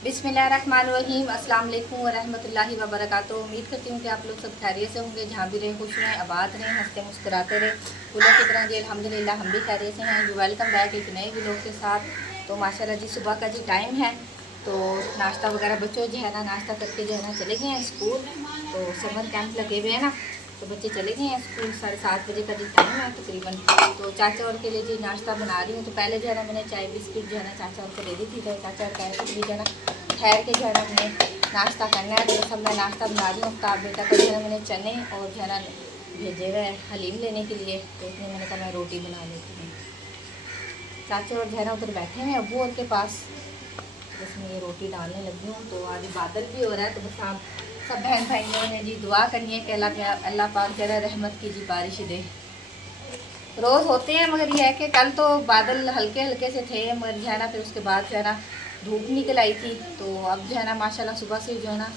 बिस्मिल्लाहिर्रहमानिर्रहीम, अस्सलाम वालेकुम वरहमतुल्लाहि वबरकातुहू। उम्मीद करती हूँ कि आप लोग सब खैरियत से होंगे, जहाँ भी रहें खुश रहें, आबाद रहें, हंसते मुस्कुराते रहें। फूलों की तरह जी अल्हम्दुलिल्लाह हम भी खैरियत से हैं। वेलकम बैक एक नए व्लॉग के साथ। तो माशाल्लाह जी सुबह का जी टाइम है, तो नाश्ता वगैरह बच्चों जो है ना नाश्ता करके जो है ना चले गए हैं स्कूल। तो समर कैंप लगे हुए हैं ना, तो बच्चे चले गए हैं स्कूल। 7:30 बजे का जी टाइम है तकरीबन। तो चाचा और के लिए जी नाश्ता बना रही हूँ। तो पहले जो है ना मैंने चाय बिस्किट जो है ना चाचा और को दे दी थी। तो चाचा और कह रहे थे जो है ना ठहर के जो है ना हमने नाश्ता करना है। तो सब मैं नाश्ता बना रही हूँ। अफ्ताब बेटा को जो है ना मैंने चने और जो है ना भेजे हुए हलीम लेने के लिए। तो इसलिए मैंने कहा मैं रोटी बना लेती हूँ। चाचा और जो है ना उधर बैठे हैं अब्बू और के पास। बस मैं ये रोटी डालने लगी हूँ। तो आज बादल भी हो रहा है, तो बस आप सब बहन भाइयों ने जी दुआ करनी है कि अल्लाह पाक जरा रहमत की जी बारिश दे। रोज़ होते हैं, मगर ये है कि कल तो बादल हल्के हल्के से थे, मगर जो है ना फिर उसके बाद जो है ना धूप निकल आई थी। तो अब जो है ना माशाल्लाह सुबह से जो है ना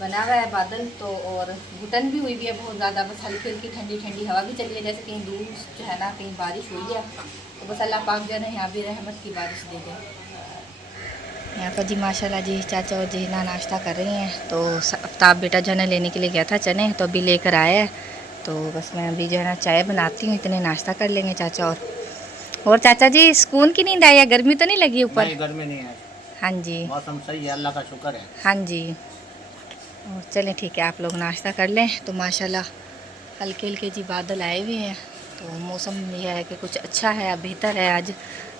बना हुआ है बादल। तो और घुटन भी हुई भी है बहुत ज़्यादा। बस हल्की हल्की ठंडी ठंडी हवा भी चली है, जैसे कहीं दूर जो है ना कहीं बारिश हुई है। तो बस अल्लाह पाक जो है ना यहाँ भी रहमत की बारिश दे दे। यहाँ पर जी माशाल्लाह जी चाचा और जी ना नाश्ता कर रही हैं। तो अफ्ताब बेटा जो है ना लेने के लिए गया था चने, तो अभी लेकर आया है। तो बस मैं अभी जो है ना चाय बनाती हूँ, इतने नाश्ता कर लेंगे चाचा और चाचा जी सुकून की नींद आई है? गर्मी तो नहीं लगी ऊपर? नहीं, गर्मी नहीं है। हाँ जी, मौसम सही है, अल्लाह का शुक्र है। हाँ जी। और चलें ठीक है, आप लोग नाश्ता कर लें। तो माशाल्लाह हल्के हल्के जी बादल आए हुए हैं। तो मौसम ये है कि कुछ अच्छा है, बेहतर है आज।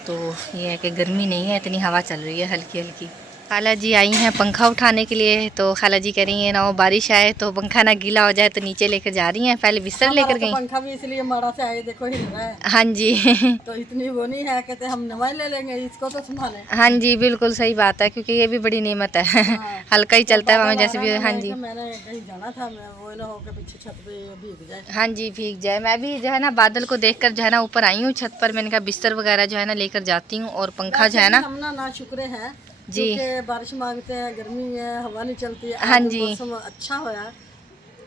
तो ये है कि गर्मी नहीं है, इतनी हवा चल रही है हल्की हल्की। खाला जी आई हैं पंखा उठाने के लिए। तो खाला जी कह रही हैं ना वो बारिश आए तो पंखा ना गीला हो जाए, तो नीचे लेकर जा रही हैं। पहले बिस्तर लेकर गई। पंखा भी इसलिए माड़ा से आए, देखो हिल रहा है। हाँ जी तो इतनी वो नहीं है, कहते हम नवा ले लेंगे, इसको तो संभालें। हाँ जी बिल्कुल सही बात है, क्योंकि ये भी बड़ी नेमत है। हाँ। हल्का ही तो चलता है हमें जैसे भी। हाँ जी, मैंने कहीं जाना था, मैं वो ना हो के पीछे छत पे भीग जाए। हाँ जी भीग जाए। मैं भी जो है ना बादल को देखकर जो है ना ऊपर आई हूँ छत पर। मैंने कहा बिस्तर वगैरह जो है ना लेकर जाती हूँ, और पंखा जो है ना हम ना शुक्र है जी, बारिश मांगते हैं, गर्मी है, हवा नहीं चलती है। हाँ आज जी मौसम अच्छा होया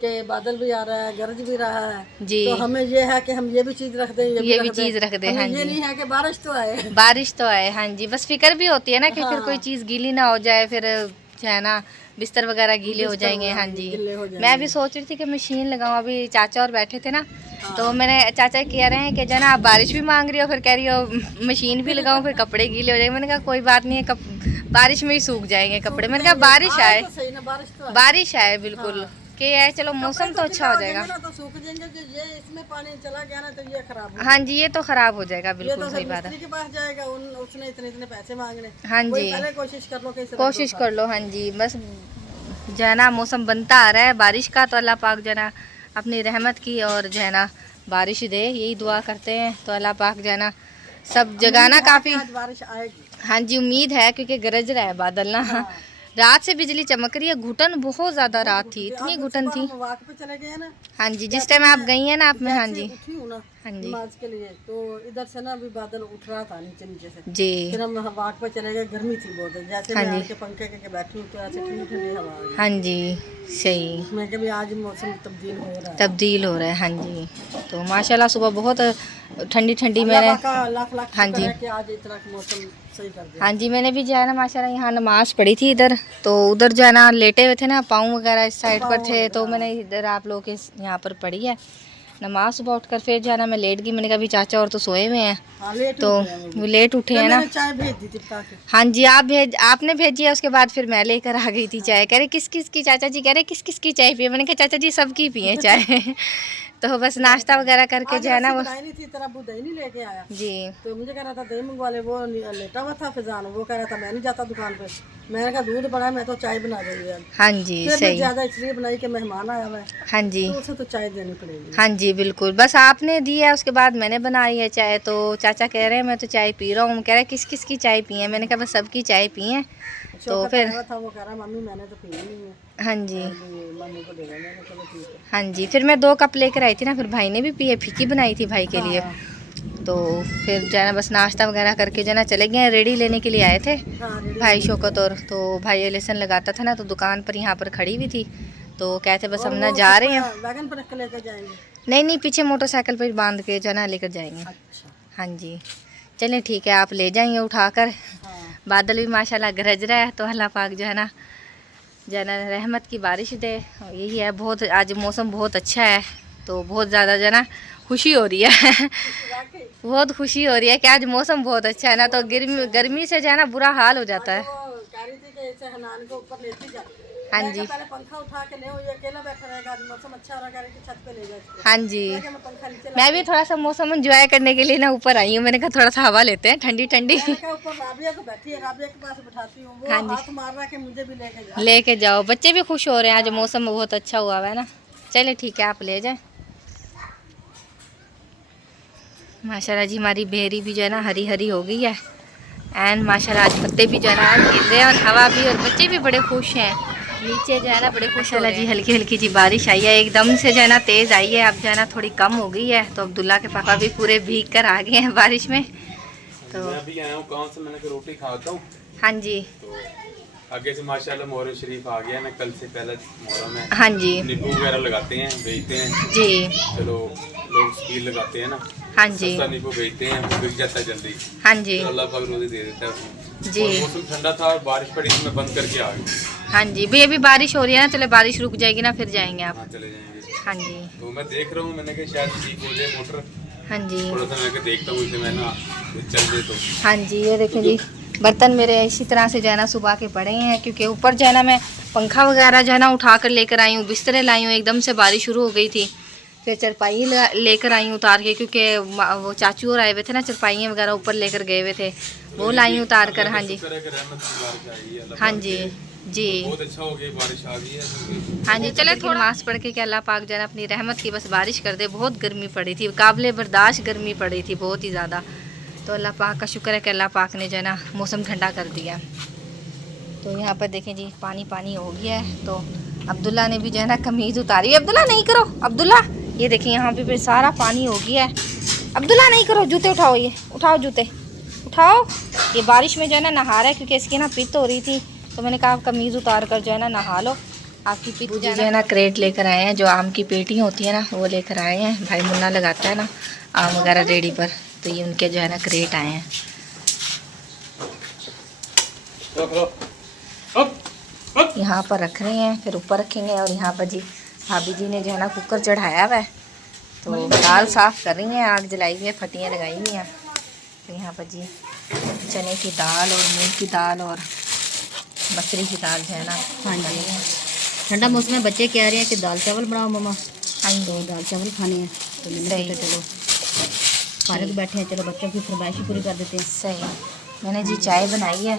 कि बादल भी आ रहा है, गरज भी रहा है। जी, तो हमें ये है कि हम ये भी चीज रख दें, ये भी चीज़ रख दे। हाँ ये जी, नहीं है कि बारिश तो आए। बारिश तो आए। हाँ जी, बस फिक्र भी होती है ना कि फिर कोई हाँ। चीज़ गीली ना हो जाए, फिर जो है ना बिस्तर वगैरह गीले हो जाएंगे। हाँ जी, गिल्ले हो जाएंगे। मैं भी सोच रही थी कि मशीन लगाऊं। अभी चाचा और बैठे थे ना, तो मैंने चाचा कह रहे हैं कि जो है ना आप बारिश भी मांग रही हो, फिर कह रही हो मशीन भी लगाऊं, फिर कपड़े गीले हो जाएंगे। मैंने कहा कोई बात नहीं है, बारिश में ही सूख जाएंगे कपड़े। मैंने कहा बारिश आए, तो सही ना, बारिश आए बिल्कुल। कि है चलो मौसम तो अच्छा हो जाएगा। तो सूख जाएंगे, कि ये इसमें पानी चला गया ना तो ये खराब हो। हाँ जी, ये तो खराब हो जाएगा, ये बिल्कुल तो सही बात है। मिस्त्री के पास जाएगा, उसने इतने इतने पैसे मांगने। हाँ जी, पहले कोशिश कर लो कि कोशिश कर लो। हाँ जी, बस जो है ना मौसम बनता आ रहा है बारिश का। तो अल्लाह पाक जो है ना अपनी रहमत की और जो है ना बारिश दे, यही दुआ करते हैं। तो अल्लाह पाक जो है ना सब जगह ना काफ़ी। बारिश आएगी। हाँ जी उम्मीद है, क्योंकि गरज रहा है बादल ना। रात से बिजली चमक रही है। घुटन बहुत ज़्यादा रात थी, इतनी घुटन थी। वॉक पे चले गए ना। हाँ जी, जिस टाइम आप गई हैं ना आप में। हाँ जी, उठी हूँ ना हाँ जी नमाज के लिए, तो इधर से ना अभी बादल उठ रहा था नीचे नीचे से। जी, फिर हम वॉक पे चले गए, गर्मी थी बहुत। जैसे हाँ मैं जी, आके पंखे के बैठी हूँ तो ऐसे ठंडी ठंडी हवा आ गई। हाँ जी सही, मैं कभी आज मौसम तब्दील हो रहा है। तब्दील हो रहा है। हाँ जी, तो माशाल्लाह सुबह बहुत ठंडी ठंडी अल्लाह मैंने। पाक का लाख लाख हाँ शुक्र जी, है कि आज इतना मौसम सही कर दिया। हाँ जी मैंने भी जो है ना माशाल्लाह यहाँ नमाज़ पढ़ी थी इधर। तो उधर जो है ना लेटे हुए थे ना, पाँव वगैरह इस साइड पर थे। तो मैंने इधर आप लोगों के यहाँ पर पढ़ी है नमाज। सुबह उठकर फिर जो है ना मैं लेट गई। मैंने कहा अभी चाचा और तो सोए हुए हैं, हाँ, लेट तो उठे हैं वो भी। वो लेट उठे हैं ना। मैंने चाय भेज दी थी पका के। हाँ जी, आपने भेजी है। उसके बाद फिर मैं लेकर आ गई थी चाय। कह रहे किस किस की, चाचा जी कह रहे किस किस की चाय पिए। मैंने कहा चाचा जी सबकी पिए चाय। तो बस नाश्ता वगैरह करके आज जो है ना वो। बनाई नहीं थी, तेरा अब्बू दही नहीं लेके आया। जी, तो मुझे कह रहा था दही मंगवा ले, वो लेटा हुआ था फिजान। वो कह रहा था मैं नहीं जाता दुकान पे। मैंने कहा दूध बड़ा है, मैं तो चाय बना दूंगी आज। हाँ जी फिर मैं सही, ज्यादा इसलिए बनाई कि मेहमान आया हुआ है, हाँ जी, तो उसे तो चाय देनी पड़ेगी। हाँ जी बिल्कुल। बस आपने दी है, उसके बाद मैंने बनाई है चाय। तो चाचा कह रहे हैं मैं तो चाय पी रहा हूँ। कह रहे किस किस की चाय पी है। मैंने कहा बस सबकी चाय पी है। तो फिर था, वो कह रहा मम्मी मैंने तो पी नहीं है, हाँ जी, मम्मी को दे देना। मैंने कहा चलो ठीक है। हाँ जी, फिर मैं 2 कप लेकर आई थी ना, फिर भाई ने भी पिए। फीकी बनाई थी भाई के लिए। हाँ, तो फिर जो है ना बस नाश्ता वगैरह करके जो है ना चले गए। रेडी लेने के लिए आए थे हाँ, रेडी भाई शौकत और। तो भाई लेसन लगाता था ना, तो दुकान पर यहाँ पर खड़ी हुई थी। तो कहते बस हम ना जा रहे हैं। वैगन पर रख के लेकर जाएंगे। नहीं नहीं, पीछे मोटरसाइकिल पर बांध के जो है ना लेकर जाएंगे। अच्छा। हाँ जी, चलें ठीक है, आप ले जाएंगे उठाकर। हाँ। बादल भी माशाल्लाह गरज रहा है। तो अल्लाह पाक जो है ना रहमत की बारिश दे। और यही है, बहुत आज मौसम बहुत अच्छा है, तो बहुत ज़्यादा जो है ना खुशी हो रही है बहुत खुशी हो रही है कि आज मौसम बहुत अच्छा है ना, तो गर्मी से जो है ना बुरा हाल हो जाता है। हाँ जी, पहले पंखा उठा के ले, ये अकेला बैठा रहेगा, आज मौसम अच्छा हो रहा है, छत पे ले जाए। हाँ जी, मैं भी थोड़ा सा मौसम एंजॉय करने के लिए ना ऊपर आई हूँ। मैंने कहा थोड़ा सा हवा लेते हैं, ठंडी ठंडी। ऊपर राबिया को बैठी है, राबिया के पास बिठाती हूँ, वो हाँ जी, हाथ मार रहा है कि मुझे भी लेके जाओ। बच्चे भी खुश हो रहे हैं, आज मौसम बहुत अच्छा हुआ है ना। चले ठीक है, आप ले जाए। माशाल्लाह जी हमारी बेरी भी जो है ना हरी हरी हो गई है। एंड माशाल्लाह आज पत्ते भी जो है ना गिर रहे हैं और हवा भी, और बच्चे भी बड़े खुश हैं। नीचे जो है ना बड़े खुश हो रहे हैं। जी हल्की हल्की जी बारिश आई है, एकदम से जो है ना तेज़ आई है। अब जो है ना थोड़ी कम हो गई है। तो अब्दुल्ला के पापा भी पूरे भीग कर आ गए हैं बारिश में। तो मैं भी आया हूँ गाँव से, मैंने कहा रोटी खाता हूँ। हाँ जी, तो आगे से माशाल्लाह मोहर्रम शरीफ आ गया ना, कल से पहले मोहर्रम है। हाँ जी, नींबू वगैरह लगाते हैं, बेचते हैं। जी चलो लोग स्पीड लगाते हैं ना, हाँ जी, सस्ता नींबू बेचते हैं, वो बिक जाता है जल्दी। हाँ जी, तो अल्लाह पाक रोज़ी दे देता है उसमें। जी। और मौसम ठंडा था और बारिश पड़ी तो मैं बंद करके आ गई। हाँ जी, भी अभी बारिश हो रही है ना, चले बारिश रुक जाएगी ना फिर जाएंगे आप। हाँ चले जाएंगे। हाँ जी, तो मैं देख रहा हूँ, मैंने कहा शायद ठीक हो जाए मोटर। हाँ जी, थोड़ा सा मैं देखता हूँ इसे, मैं ना चल जाए तो। हाँ जी, ये देखें जी बर्तन मेरे इसी तरह से जो है ना सुबह के पड़े हैं, क्योंकि ऊपर जो है ना मैं पंखा वगैरह जो है ना उठा कर लेकर आई हूँ, बिस्तरे लाई हूँ। एकदम से बारिश शुरू हो गई थी, फिर चरपाई लेकर आई हूँ उतार के, क्योंकि वो चाचू और आए हुए थे ना, चरपाइयाँ वगैरह ऊपर लेकर गए हुए थे, वो लाई हूँ उतार कर। हाँ जी, हाँ जी, जी बहुत अच्छा हो गया, बारिश आ गई है। हाँ जी, चले थोड़ा नमाज़ पढ़ के कि अल्लाह पाक जो है ना अपनी रहमत की बस बारिश कर दे। बहुत गर्मी पड़ी थी, काबिल बर्दाश्त गर्मी पड़ी थी, बहुत ही ज़्यादा। तो अल्लाह पाक का शुक्र है कि अल्लाह पाक ने जो है ना मौसम ठंडा कर दिया। तो यहाँ पर देखें जी पानी पानी हो गया है। तो अब्दुल्ला ने भी जो है ना कमीज़ उतारी। अब्दुल्ला नहीं करो, अब्दुल्ला ये देखिए यहाँ पे फिर सारा पानी हो गया है। अब्दुल्ला नहीं करो, जूते उठाओ, ये उठाओ जूते उठाओ। ये बारिश में जो है ना नहा रहा है, क्योंकि इसकी ना पित्त हो रही थी। तो मैंने कहा कमीज़ उतार कर जो है ना नहा लो, आपकी पित्त जो है ना। क्रेट लेकर आए हैं, जो आम की पेटी होती है ना वो लेकर आए हैं। भाई मुन्ना लगाता है ना आम वगैरह रेडी पर, तो ये उनके जो है ना क्रेट आए हैं। यहाँ पर रख रहे हैं, फिर ऊपर रखेंगे। और यहाँ पर जी भाभी जी ने जो है ना कुकर चढ़ाया हुआ है, तो दाल साफ़ कर रही हैं, आग जलाई हुई है, फटियाँ लगाई हुई हैं। तो यहाँ पर जी चने की दाल और मूंग की दाल और मसरी की दाल जो है ना। हाँ जी, ठंडा मौसम में बच्चे कह रहे हैं कि दाल चावल बनाओ मम्मा, हाँ जी, तो दाल चावल खाने हैं। तो मैंने सही। सोचा चलो फारग बैठे हैं, चलो बच्चों की फरमाइश पूरी कर देते हैं। सही। मैंने जी चाय बनाई है,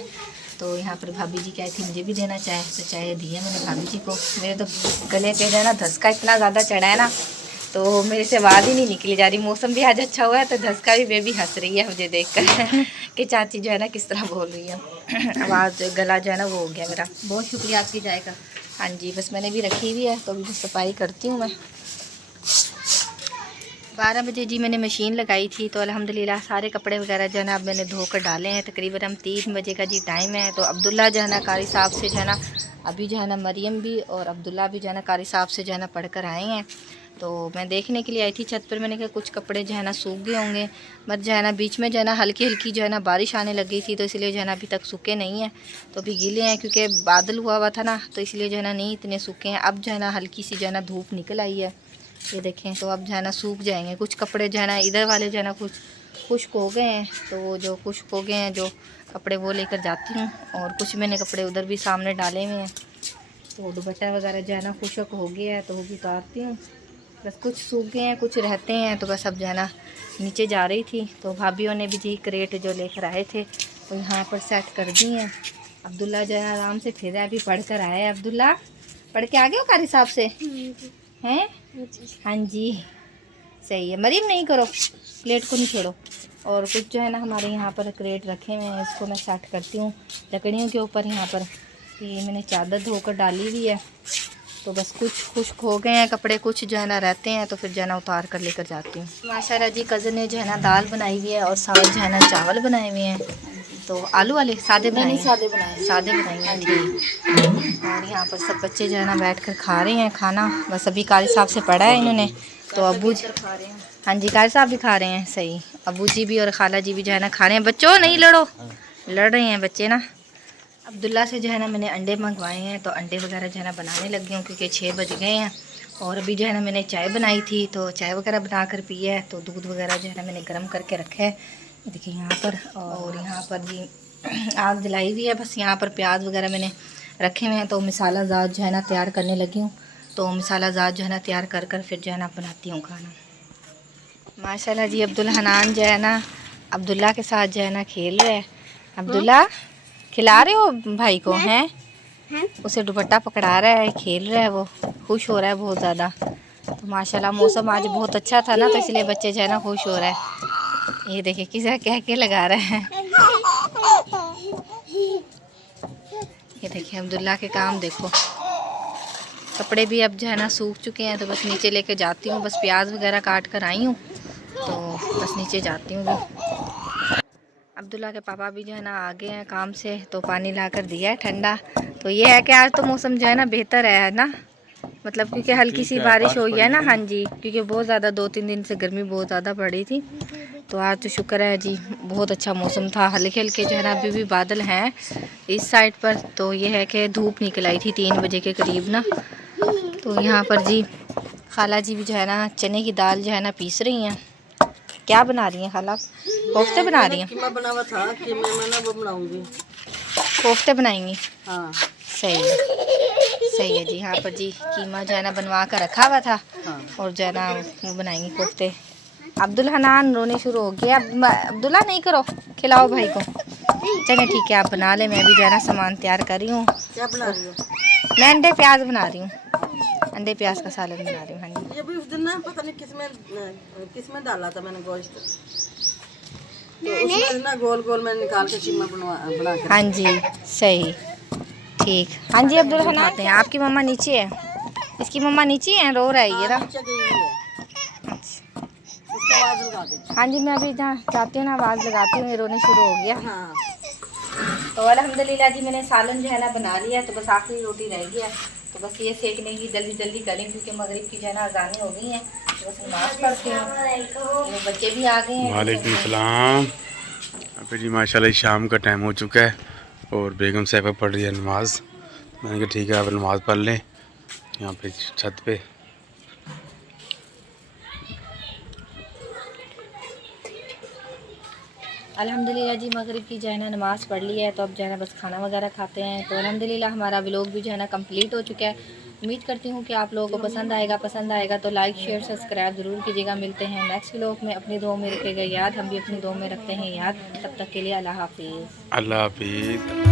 तो यहाँ पर भाभी जी कहती थी मुझे भी देना चाय, तो चाय दी है मैंने भाभी जी को। मेरे तो गले पे जो है ना धसका इतना ज़्यादा चढ़ा है ना, तो मेरे से आवाज़ ही नहीं निकली जा रही। मौसम भी आज अच्छा हुआ है, तो धसका भी बेबी हंस रही है मुझे देखकर कि चाची जो है ना किस तरह बोल रही है। आवाज़ गला जो है ना वो हो गया मेरा। बहुत शुक्रिया आपकी चाय का। हाँ जी, बस मैंने भी रखी हुई है, तो अभी सफाई करती हूँ मैं। 12 बजे जी मैंने मशीन लगाई थी, तो अल्हम्दुलिल्लाह सारे कपड़े वगैरह जो है ना अब मैंने धो कर डाले हैं। तकरीबन हम 3 बजे का जी टाइम है। तो अब्दुल्ला जो है ना कारी साहब से जो है ना अभी जो है ना मरियम भी और अब्दुल्ला भी जो है ना कारी साहब से जो है ना पढ़ कर आए हैं। तो मैं देखने के लिए आई थी छत पर, मैंने कहा कुछ कपड़े जो है ना सूख गए होंगे, बट जो है ना बीच में जो है ना हल्की हल्की जो है ना बारिश आने लगी थी, तो इसलिए जो है ना अभी तक सूखे नहीं हैं। तो अभी गीले हैं, क्योंकि बादल हुआ था ना, तो इसलिए जो है ना नहीं इतने सूखे हैं। अब जो है ना हल्की सी जो है ना धूप निकल आई है, ये देखें। तो अब जो है ना सूख जाएंगे कुछ कपड़े जो है ना, इधर वाले जो है ना कुछ खुश्क हो गए हैं, तो वो जो खुश्क हो गए हैं जो कपड़े वो लेकर जाती हूँ। और कुछ मैंने कपड़े उधर भी सामने डाले हुए हैं, तो दुपट्टा वगैरह जो है ना खुश्क हो गया है, तो वो भी उतारती हूँ। बस कुछ सूख गए हैं, कुछ रहते हैं, तो बस अब जो है ना नीचे जा रही थी। तो भाभीयों ने भी जी क्रेट जो लेकर आए थे तो यहाँ पर सेट कर दी हैं। अब्दुल्ला जो है आराम से फिर अभी पढ़ कर आया है। अब्दुल्ला पढ़ के आ गए हो कारी साहब से हैं? हाँ जी, सही है। मरीम नहीं करो, प्लेट को नहीं छोड़ो। और कुछ जो है ना हमारे यहाँ पर क्रेट रखे हुए हैं, इसको मैं सेट करती हूँ लकड़ियों के ऊपर। यहाँ पर ये मैंने चादर धोकर डाली हुई है, तो बस कुछ खुश्क हो गए हैं कपड़े, कुछ जो है ना रहते हैं, तो फिर जो है ना उतार कर लेकर जाती हूँ। माशाल्लाह जी कज़न ने जो है ना दाल बनाई हुई है और साथ जो है ना चावल बनाए हुए हैं। तो आलू वाले सादे बनाए, सादे बनाए, सादे बनाएंगे ठीक। और यहाँ पर सब बच्चे जो है ना बैठ कर खा रहे हैं खाना। बस अभी कारी साहब से पढ़ा है इन्होंने, तो अबू खा रहे हैं। हाँ जी कारी साहब भी खा रहे हैं, सही। अबू जी भी और खाला जी भी जो है ना खा रहे हैं। बच्चों नहीं लड़ो, लड़ रहे हैं बच्चे ना। अब्दुल्ला से जो है ना मैंने अंडे मंगवाए हैं, तो अंडे वगैरह जो है ना बनाने लगी हूँ क्योंकि 6 बज गए हैं। और अभी जो है ना मैंने चाय बनाई थी, तो चाय वगैरह बना कर पी है। तो दूध वगैरह जो है ना मैंने गर्म करके रखा है, देखिए यहाँ पर। और यहाँ पर जी आग जलाई हुई है, बस यहाँ पर प्याज वगैरह मैंने रखे हुए हैं। तो मिसाला ज़ात जो है ना तैयार करने लगी हूँ। तो मिसाला ज़ात जो है ना तैयार कर कर फिर जो है ना बनाती हूँ खाना। माशाल्लाह जी अब्दुल हनान जो है ना अब्दुल्ला के साथ जो है ना खेल रहे हैं। अब्दुल्ला खिला रहे हो भाई को? हैं उसे दुपट्टा पकड़ा रहा है, खेल रहा है, वो खुश हो रहा है बहुत ज़्यादा। तो माशाल्लाह मौसम आज बहुत अच्छा था ना, तो इसलिए बच्चे जो है ना खुश हो रहे हैं। ये देखिए किसे कह के लगा रहा है। ये देखिए अब्दुल्ला के काम देखो। कपड़े भी अब जो है ना सूख चुके हैं, तो बस नीचे लेके जाती हूँ। बस प्याज वगैरह काट कर आई हूँ, तो बस नीचे जाती हूँ। अब्दुल्ला के पापा भी जो है ना आ गए हैं काम से, तो पानी ला कर दिया है ठंडा। तो ये है कि आज तो मौसम जो है ना बेहतर है ना, मतलब क्योंकि हल्की सी बारिश हुई है ना। हाँ जी, क्योंकि बहुत ज़्यादा 2-3 दिन से गर्मी बहुत ज़्यादा पड़ी थी। तो आज तो शुक्र है जी, बहुत अच्छा मौसम था। हल्के हल्के जो है ना अभी भी बादल हैं इस साइड पर। तो ये है कि धूप निकल आई थी 3 बजे के करीब ना। तो यहाँ पर जी खाला जी भी जो है ना चने की दाल जो है ना पीस रही हैं। क्या बना रही हैं खाला? कोफ्ते बना रही हैं? कीमा बना हुआ था, कीमा मैं ना वो बनाऊंगी। कोफ्ते बनाएंगी? हाँ सही है, सही है जी। यहाँ पर जी कीमा जो है ना बनवा कर रखा हुआ था, हाँ। और जो है ना वो बनाएंगी कोफ्ते। अब्दुल हनान रोने शुरू हो गया। अब्दुल्ला नहीं करो, खिलाओ भाई को। चलिए ठीक है, आप बना ले। मैं भी जो है ना सामान तैयार कर रही हूँ। क्या बना रही हो? मैं अंडे प्याज बना रही हूँ, अंडे प्याज का सालन बना रही हूँ। हाँ जी। ये भी उस दिन ना पता नहीं किसमें डाला था मैंने गोश्त, तो उसमें ना गोल गोल मैंने निकाल के कीमा बना के। हाँ जी सही, ठीक। हाँ जी अब्दुल हनान आते हैं। आपकी मम्मा नीचे है, इसकी मम्मा नीचे है, रो रहा है ये ना। नीचे गई हुई है, अच्छा। उसको आवाज लगा दे। हाँ जी, मैं अभी जहाँ जाती हूँ ना आवाज़ लगाती हूँ, ये रोने शुरू हो गया। हाँ। तो अल्हम्दुलिल्लाह जी मैंने सालन जो है ना बना लिया। तो बस आखिरी रोटी रह गई है, तो बस ये सेकने की जल्दी जल्दी करें क्योंकि मगरिब की जो है ना अज़ानें हो गई हैं। तो बस नमाज़ पढ़ती हूँ, ये बच्चे भी आ गए हैं। वालेकुम सलाम। अभी जी माशाल्लाह शाम का टाइम हो चुका है और बेगम साहिबा पढ़ रही है नमाज़। मैंने कहा ठीक है आप नमाज़ पढ़ लें यहाँ पे छत पे। अल्हम्दुलिल्लाह जी मगरिब की जो है ना नमाज़ पढ़ ली है, तो अब जो है ना बस खाना वगैरह खाते हैं। तो अल्हम्दुलिल्लाह हमारा व्लॉग भी जो है ना कंप्लीट हो चुका है। उम्मीद करती हूँ कि आप लोगों को पसंद आएगा तो लाइक शेयर सब्सक्राइब ज़रूर कीजिएगा। मिलते हैं नेक्स्ट व्लॉग में। अपनी दुआ में रखिएगा याद, हम भी अपनी दुआ में रखते हैं याद। तब तक के लिए अल्लाह हाफिज़। अल्लाह हाफिज़।